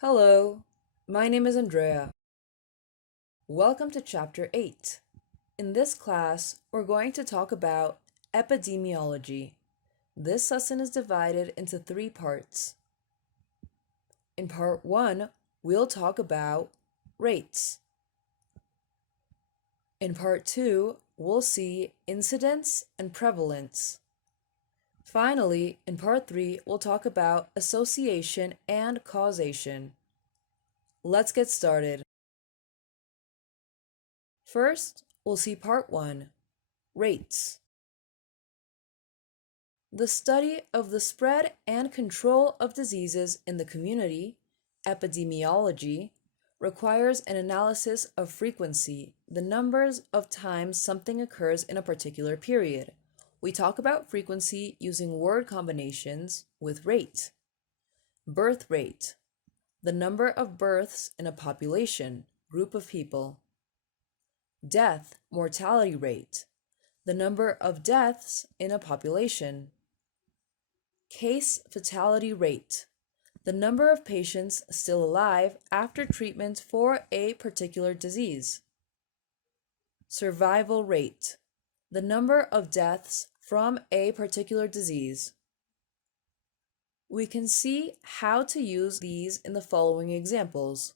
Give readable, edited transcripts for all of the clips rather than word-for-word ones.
Hello, my name is Andrea. Welcome to Chapter 8. In this class, we're going to talk about epidemiology. This lesson is divided into three parts. In part 1, we'll talk about rates. In part 2, we'll see incidence and prevalence. Finally, in part 3, we'll talk about association and causation. Let's get started. First, we'll see part 1, rates. The study of the spread and control of diseases in the community, epidemiology, requires an analysis of frequency, the numbers of times something occurs in a particular period. We talk about frequency using word combinations with rate. Birth rate, the number of births in a population, group of people. Death, mortality rate, the number of deaths in a population. Case fatality rate, the number of patients still alive after treatment for a particular disease. Survival rate, the number of deaths from a particular disease. We can see how to use these in the following examples.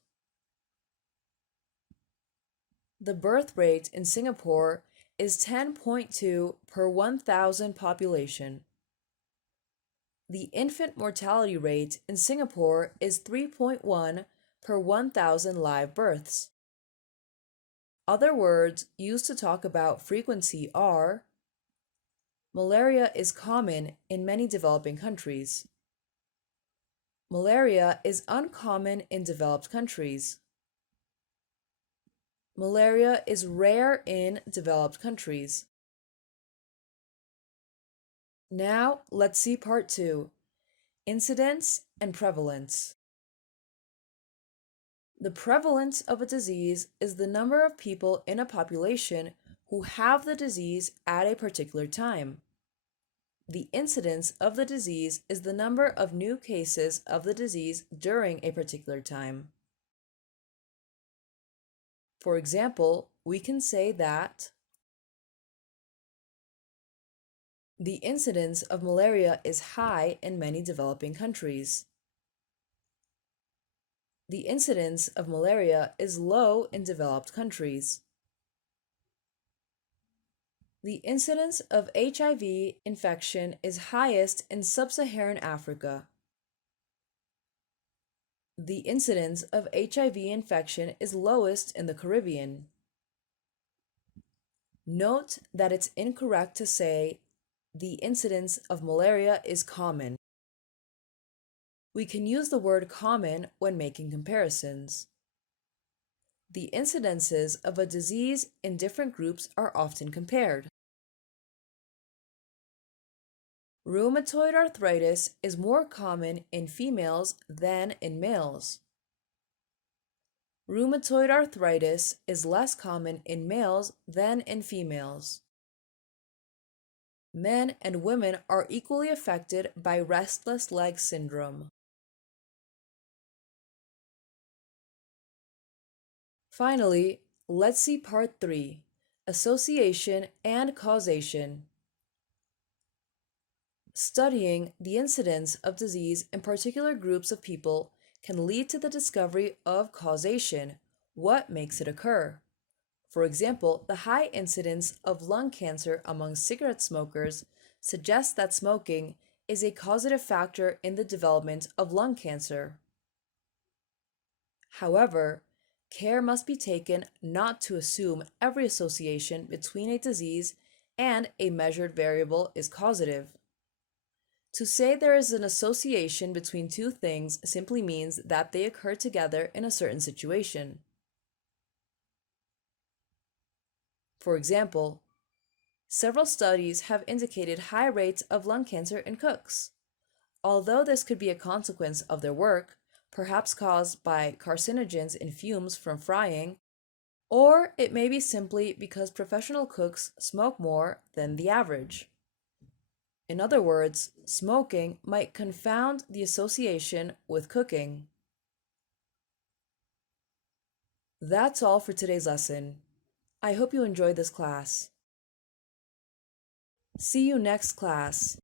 The birth rate in Singapore is 10.2 per 1,000 population. The infant mortality rate in Singapore is 3.1 per 1,000 live births. Other words used to talk about frequency are: malaria is common in many developing countries. Malaria is uncommon in developed countries. Malaria is rare in developed countries. Now let's see part 2, incidence and prevalence. The prevalence of a disease is the number of people in a population who have the disease at a particular time. The incidence of the disease is the number of new cases of the disease during a particular time. For example, we can say that the incidence of malaria is high in many developing countries. The incidence of malaria is low in developed countries. The incidence of HIV infection is highest in sub-Saharan Africa. The incidence of HIV infection is lowest in the Caribbean. Note that it's incorrect to say the incidence of malaria is common. We can use the word common when making comparisons. The incidences of a disease in different groups are often compared. Rheumatoid arthritis is more common in females than in males. Rheumatoid arthritis is less common in males than in females. Men and women are equally affected by restless leg syndrome. Finally, let's see part 3, association and causation. Studying the incidence of disease in particular groups of people can lead to the discovery of causation, what makes it occur. For example, the high incidence of lung cancer among cigarette smokers suggests that smoking is a causative factor in the development of lung cancer. However, care must be taken not to assume every association between a disease and a measured variable is causative. To say there is an association between two things simply means that they occur together in a certain situation. For example, several studies have indicated high rates of lung cancer in cooks. Although this could be a consequence of their work, perhaps caused by carcinogens in fumes from frying, or it may be simply because professional cooks smoke more than the average. In other words, smoking might confound the association with cooking. That's all for today's lesson. I hope you enjoyed this class. See you next class.